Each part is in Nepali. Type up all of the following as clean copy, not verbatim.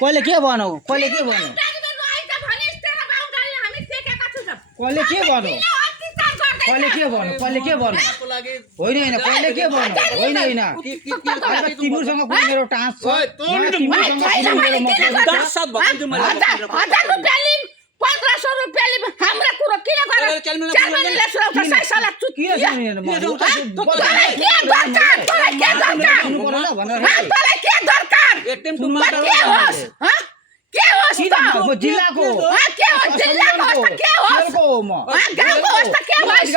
कहिले के भनौ कहिले के भनौ कहिले के भनौ कहिले के भनौ कहिले के भनौ होइन होइन कहिले के भनौ होइन होइन अब तिमीसँग कुनै मेरो टाँस छ तिमीसँग कुनै मेरो मतलब छ 1000 रुपैयाँ लिन 1500 रुपैयाँ लिन हाम्रा कुरो किन गरेर चेयरम्यानले सुनाउँछ साइसाला किन सुनिएन म तँलाई के दरकार तँलाई के दरकार एटीएम सुनमा के होस् के होस् म जिल्लाको के होस् जिल्लाको होस् के होस् को म गाउँको होस् त के होस्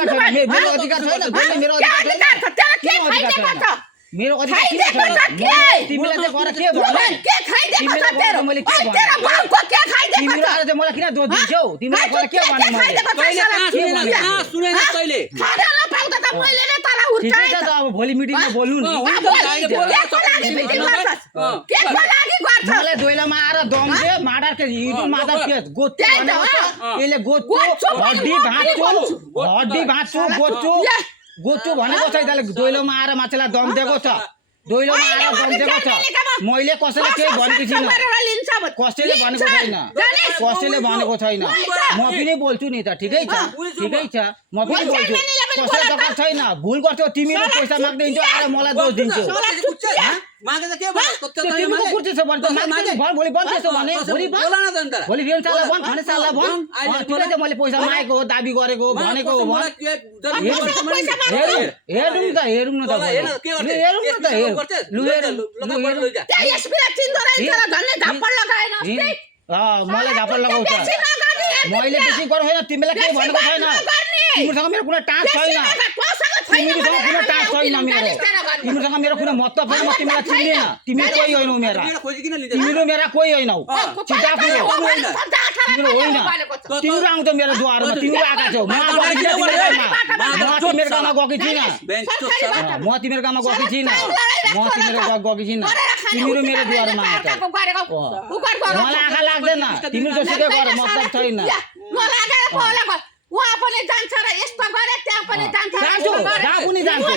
मेरो अधिकार छैन बोल्ने मेरो के अधिकार अधिकार छ तेरो के खाइदिएको छ मेरो अधिकार किन छैन तिमीले चाहिँ गरेर के भन्नु के खाइदिएको छ तेरो मैले के भन्नु तेरो गाउँको के खाइदिएको तिमीले छ आएर चाहिँ मलाई किन दोष दिन्छौ तिमीले गरेर के भन्नु मैले कहाँ सुनेन तैले खाना नपाउँदा त मैले नै तँलाई ठिकै उठाएँ छ त अब भोलि मिटिङमा बोल्नु नि के को लागि गर्छ मलाई दोइलामा आएर दम दे माडर के युट्युब माडर के गोच्छु भनेको छ यसले गोच्छु हड्डी भाँच्छु गोच्छु भनेको छ यसले दोइलोमा आएर मान्छेलाई दम दिएको छ दोइलोमा आएर दम दिएको छ मैले कसैले केही भनेको छैन कसैले भनेको छैन कसैले भनेको छैन म पनि बोल्छु नि त ठिकै छ म पनि बोल्छु कसैले दरकार छैन भुल गर्छौ तिमीले पैसा माग्दै हिँड्छौ आएर मलाई दोष दिन्छौ मागे त के भयो तिमीको कुर्तेछ भन्छ माग्दै भोलि बन्द त्यसो भने बोल न त अन्तर भोलि रेल चालला भन खाने चालला भन ठिकै छ मैले पैसा मागेको हो दाबी गरेको हो भनेको हो भन हेरौँ न त हेरौँ न त मलाई झापड लगाउँछ मैले बेसी गर्नु छैन तिमीलाई केही भनेको छैन तिमीसँग मेरो कुनै टाँस छैन तिमीसँग कुनै टाँस छैन मेरो तिमीसँग मेरो कुनै मतलब छैन म तिमीलाई चिन्दिनँ तिमी कोही होइनौ मेरा तिमीहरू मेरा कोही होइनौ सिधा कुरो तिमीहरू होइन तिमीहरू आउँछ मेरो द्वारमा तिमीहरू आएका छौ म तिमीहरू गाउँमा गएकी छैन म तिमीहरू गाउँमा गएकी छैन तिमीहरू मेरो द्वारमा आउँछ मलाई आँखा लाग्दैन तिमीहरू जसुकै गर मतलब छैन वहाँ पनि जान्छ र यस्तो गरे त्यहाँ पनि जान्छ जान्छु जहाँ पनि जान्छु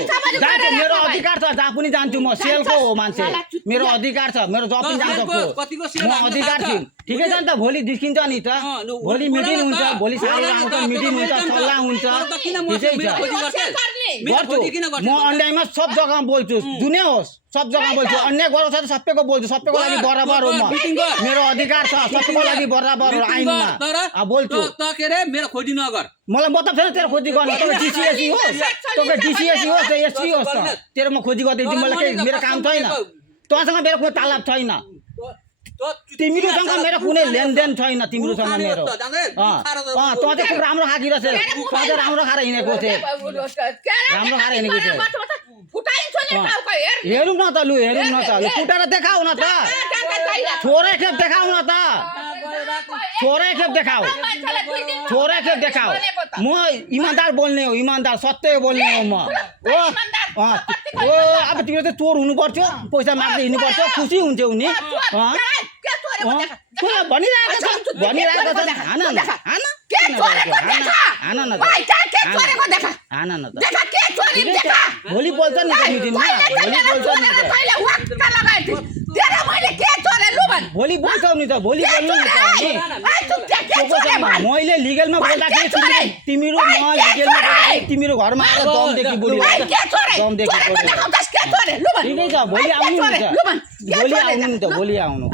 मेरो अधिकार छ जहाँ पनि जान्छु म सेलको हो मान्छे मेरो अधिकार छ मेरो जब पनि जान सक्छु म अधिकार छु ठिकै छ नि त भोलि निस्किन्छ नि त भोलि मिटिङ हुन्छ भोलि साल आउँछ मिटिङ हुन्छ सल्लाह हुन्छ ठिकै छ गर्छु म अन्यायमा सब जग्गामा बोल्छु जुनै होस् सब जग्गा बोल्छु अन्याय गरेको छ त सबैको बोल्छु सबैको लागि बराबर हो म मेरो अधिकार छ सबैको लागि बराबर हो आइनमा बोल्छु त के रे मेरो खोजी नगर मलाई मतलब छैन तेरो खोजी गर्ने तपाईँ डिसिएससी हो तपाईँ डिसिएससी हो त एसपी होस् त तेरो म खोजी गर्दै मलाई केही मेरो काम छैन तँसँग मेरो कुनै तालाब छैन तिमीहरूसँग मेरो कुनै लेनदेन छैन तिमीहरूसँग मेरो तँ चाहिँ राम्रो खाइरहेछ तँ चाहिँ राम्रो खाएर हिँडेको थिए राम्रो खाएर हिँडेको थिए हेरौँ न त लु हेरौँ न त लु फुटाएर देखाऊ न त छोरै खेप देखाऊ न त छोरै खेप देखाऊ म इमान्दार बोल्ने हो इमान्दार सत्य बोल्ने हो म अब तिम्रो चाहिँ चोर हुनु पर्छ पैसा माग्दै हिँड्नु पर्छ खुसी हुन्छ उनी भनिरहेको छ हान न त भोलि बोल्छ नि त मिटिङमा भोलि बोल्छौ नि त भोलि बोल्नु नि त मैले लिगलमा बोल्दाखेरि तिमीहरू म लिगलमा बोल्दाखेरि तिमीहरू घरमा आएर दमदेखि बोलिरहेको ठिकै छ भोलि आउनु नि त भोलि आउनु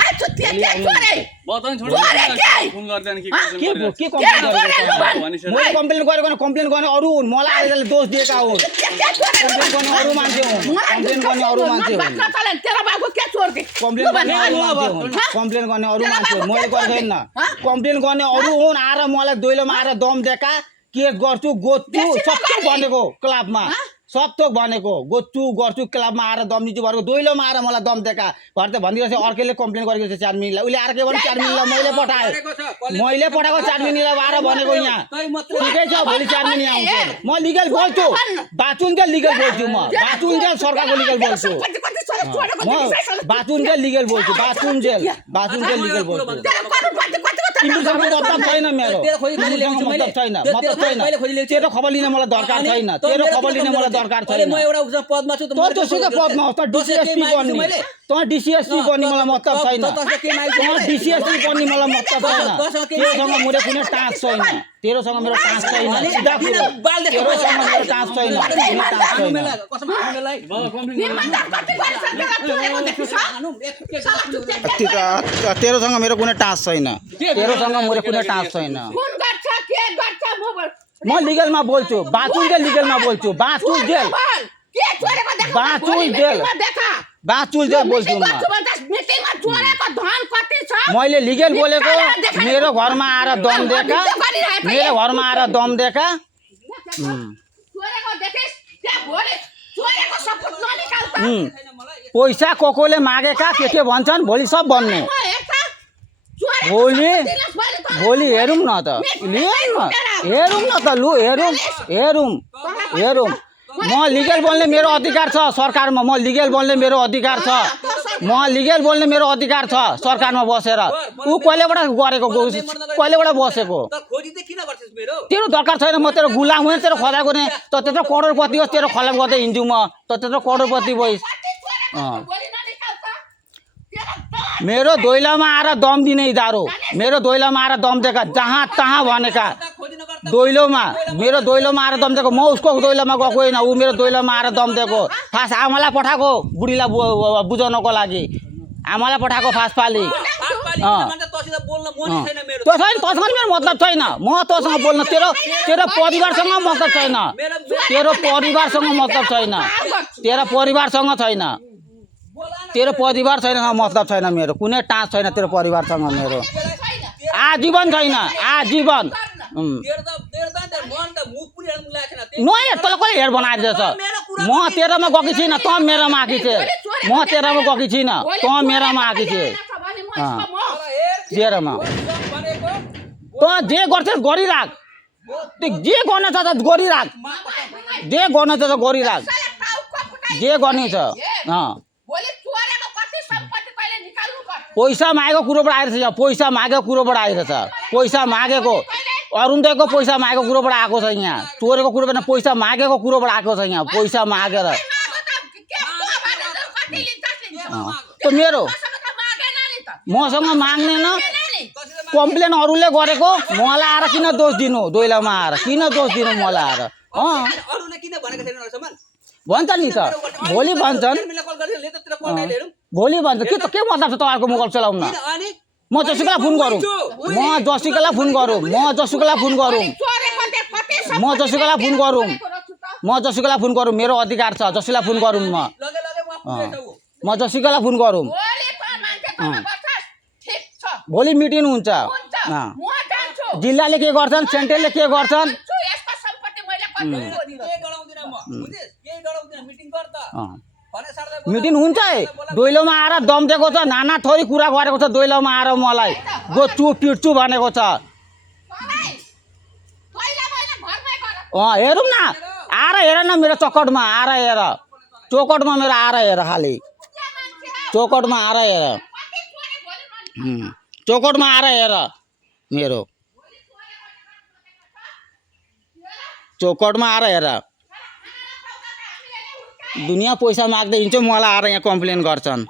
मैले कम्प्लेन गरेको कम्प्लेन गर्ने अरू हुन् मलाई आएर दोष दिएका हुन् कम्प्लेन गर्ने अरू मान्छे हुन् मैले गरेको छैन कम्प्लेन गर्ने अरू हुन् आएर मलाई दोइलोमा आएर दम दिएका के गर्छु गोच्छु सबै भनेको क्लबमा सब थोक भनेको गोच्छु गर्छु क्लबमा आएर दम दिन्छु भनेको दोइलोमा आएर मलाई दम दिएका घर त भनिदिरहेछ अर्कैले कम्प्लेन गरेको छ 4 मिनटलाई उसले आएर के भने 4 मिनटलाई मैले पठाएको 4 मिनटलाई आएर भनेको यहाँ ठिकै छ भोलि 4 मिनट आउँछ म लिगल बोल्छु बाचुन्जेल लिगल बोल्छु म बाचुन्जेल सरकारको लिगल बोल्छु म बाचुन्जेल लिगल बोल्छु बाचुन्जेल लिगल बोल्छु तिमीसँग मतलब छैन मेरो तेरो खोजी कहिले ल्याउँछु तिमीसँग मैले? मतलब छैन तेरो मतलब छैन कहिले खोजी ल्याउँछु? तेरो खबर लिन मलाई दरकार अनि छैन तँ तेरो मेरो खबर किन लिन मलाई कम्प्लेन दरकार गर्छौ? अरे छैन म एउटा उसमा पदमा छु त तँ जोसुकै पदमा होस् त डिसिएसपी बन्ने तँ डिसिएसपी बन्ने मलाई मतलब छैन तँसँग के माग्छु तँ मैले? डिसिएसपी बन्ने मलाई मतलब छैन तँसँग के तेरोसँग माग्छु? मेरो कुनै टाँस छैन तेरोसँग मेरो टाँस छैन अनि सिधा किन कुरो बाल देखाउँछौ? तेरोसँग मेरो टाँस छैन कुनै टाँस आउनु छैन मेला, कसम आउनु मेला है। निमन्त्रण कति गरिसकेर चोरेको देख्छु छ? आउनु, एक साला चुत्ते तेरोसँग मेरो कुनै टाँस छैन तेरोसँग मेरो कुनै टाँस छैन फोन गर्छ के गर्छ मोबाइल म लिगलमा बोल्छु बाँचुन्जेल लिगलमा बोल्छु बाँचुन्जेल बोल के चोरेको देख्नु बाँचुन्जेल। भोलि मिटिङमा देखा बाँचुन्जेल बोल्छु म गर्छु भन्दा मिटिङमा चोरेको धन कति छ मैले लिगल बोलेको मेरो घरमा आएर दम दिएका गरिरहेको मेरो घरमा आएर दम दिएका चोरेको देखिस् त्यहाँ भोलि चोरेको सबुत ननिकाल त पैसा कोले मागेका के भन्छन् भोलि सब भन्ने म हेर्छ चोरेको भोलि सबुत दिनुहोस् भोलि त भोलि हेरौँ न त लिउँ न हेरौँ न त लु हेरौँ हेरौँ हेरौँ म लिगल बोल्ने मेरो अधिकार छ सरकारमा म लिगल बोल्ने मेरो अधिकार छ म लिगल बोल्ने मेरो अधिकार छ सरकारमा बसेर ऊ कहिलेबाट गरेको कहिलेबाट बसेको त खोजी चाहिँ किन गर्छस् मेरो? तेरो दरकार छैन म तेरो गुलाम हुँ तेरो खदा गर्ने त त्यत्रो करोडपति होस् तेरो खलाम गर्दै हिँड्छु म त त्यत्रो करोडपति भइस् कति चोरेको भोलि ननिकाल त तेरो दम मेरो दोइलामा आएर दम दिने इदारो मेरो दोइलामा आएर दम दिएका जहाँ तहाँ भनेका खोजी नगर दोइलोमा मेरो दोइलोमा आएर दम दिएको म उसको दोइलोमा गएको होइन ऊ मेरो दोइलोमा आएर दम दिएको फास आमालाई पठाएको बुढीलाई बुझाउनको लागि आमालाई पठाएको फास पाली तसित बोल्न मनै छैन मेरो। त्यो छैन तसँग मेरो मतलब छैन म तँसँग बोल्न तेरो तेरो परिवारसँग मतलब छैन तेरो परिवारसँग मतलब छैन तेरो परिवारसँग छैन तेरो परिवार छैन मतलब छैन मेरो कुनै टाँस छैन तेरो परिवारसँग मेरो आजीवन छैन आजीवन तेरो त मन त मुख पनि हेर्नु लागेको छैन। नहेर तँलाई कसले हेर बनाइदिएछ म तेरोमा गएको छिनँ तँ मेरोमा आएकी थिए म तेरोमा गएको छिनँ तँ मेरोमा आएकी थिए तेरोमा भनेको तँ जे गर्छस् गरिराख त्यो जे गर्न छ त गरिराख जे गर्न छ त गरिराख जे गर्ने छ भोलि चोरेको कति सम्पत्ति कहिले निकाल्नु पर्छ पैसा मागेको कुरोबाट आइरहेछ यहाँ पैसा मागेको कुरोबाट आइरहेछ पैसा मागेको अरुणदयको पैसा मागेको कुरोबाट आएको छ यहाँ चोरेको कुरोबाट पैसा मागेको कुरोबाट आएको छ यहाँ पैसा मागेर त्यो मेरो मसँग माग्ने न कम्प्लेन अरूले गरेको मलाई आएर किन दोष दिनु दोइलामा आएर किन दोष दिनु मलाई आएर अरूले किन भनेको छैन अहिलेसम्म? भन्छ नि त भोलि भन्छन् मलाई कल गरेर ले त तेरो कल गाइले हेरौँ। भोलि भन्छ के त के मतलब छ तपाईँहरूको मोबाइल चलाउन किन अनि म जसुकैलाई फोन गरौँ म जसुकैलाई फोन गरौँ म जसुकैलाई फोन गरौँ म जसुकैलाई फोन गरौँ म जसुकैलाई फोन गरौँ मेरो अधिकार छ जसुकैलाई फोन गरौँ लगे लगे उहाँ पुगेछ ऊ। म जसुकैलाई फोन गरौँ भोलि मिटिङ हुन्छ जिल्लाले के गर्छन् सेन्ट्रलले के गर्छन् के गराउँदिन म बुझिस्? के गराउँदिन मिटिङ गर त भने सारले बोला। मिटिङ हुन्छ है दोइलोमा आएर दम दिएको छ नाना थोरी कुरा गरेको छ दोइलोमा आएर मलाई गोच्छु पिट्छु भनेको छ हेरौँ न आएर हेर न मेरो चौकटमा आएर हेर चौकटमा मेरो आएर हेर खालि चौकटमा आएर हेर चौकटमा आएर हेर मेरो चौकटमा आएर हेर दुनियाँ पैसा माग्दै हिँड्छ मलाई आएर यहाँ कम्प्लेन गर्छन्